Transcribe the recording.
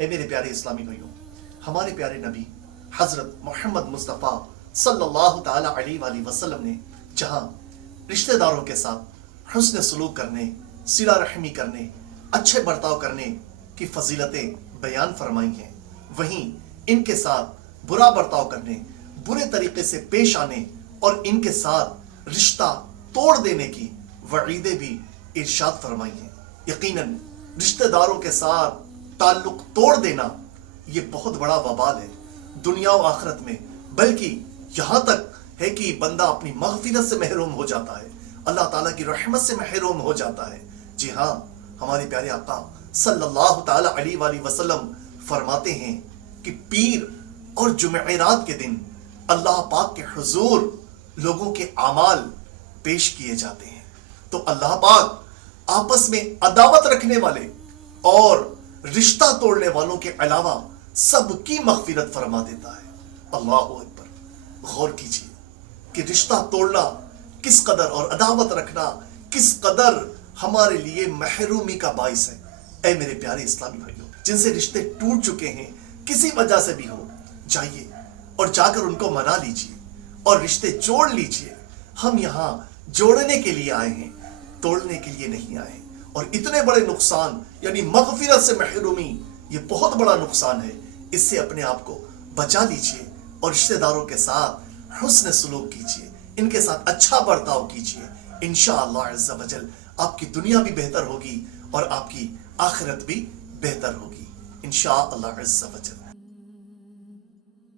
اے میرے پیارے اسلامی بھائیوں، ہمارے پیارے نبی حضرت محمد مصطفیٰ صلی اللہ تعالی علیہ وآلہ وسلم نے جہاں رشتہ داروں کے ساتھ حسن سلوک کرنے، صلہ رحمی کرنے، اچھے برتاؤ کرنے کی فضیلتیں بیان فرمائی ہیں، وہیں ان کے ساتھ برا برتاؤ کرنے، برے طریقے سے پیش آنے اور ان کے ساتھ رشتہ توڑ دینے کی وعیدیں بھی ارشاد فرمائی ہیں۔ یقیناً رشتہ داروں کے ساتھ تعلق توڑ دینا یہ بہت بڑا وبال ہے دنیا و آخرت میں، بلکہ یہاں تک ہے کہ بندہ اپنی مغفرت سے محروم ہو جاتا ہے، اللہ تعالیٰ کی رحمت سے محروم ہو جاتا ہے۔ جی ہاں، ہمارے پیارے آقا صلی اللہ تعالی علیہ وآلہ وسلم فرماتے ہیں کہ پیر اور جمعرات کے دن اللہ پاک کے حضور لوگوں کے اعمال پیش کیے جاتے ہیں، تو اللہ پاک آپس میں عداوت رکھنے والے اور رشتہ توڑنے والوں کے علاوہ سب کی مغفرت فرما دیتا ہے۔ اللہ اکبر! غور کیجئے کہ رشتہ توڑنا کس قدر اور عداوت رکھنا کس قدر ہمارے لیے محرومی کا باعث ہے۔ اے میرے پیارے اسلامی بھائیوں، جن سے رشتے ٹوٹ چکے ہیں کسی وجہ سے بھی ہو، جائیے اور جا کر ان کو منا لیجئے اور رشتے جوڑ لیجئے۔ ہم یہاں جوڑنے کے لیے آئے ہیں، توڑنے کے لیے نہیں آئے ہیں۔ اور اتنے بڑے نقصان یعنی مغفرت سے محرومی یہ بہت بڑا نقصان ہے، اس سے اپنے آپ کو بچا لیجئے اور رشتہ داروں کے ساتھ حسن سلوک کیجئے، ان کے ساتھ اچھا برتاؤ کیجئے۔ انشاءاللہ عز و جل آپ کی دنیا بھی بہتر ہوگی اور آپ کی آخرت بھی بہتر ہوگی، انشاءاللہ عز و جل۔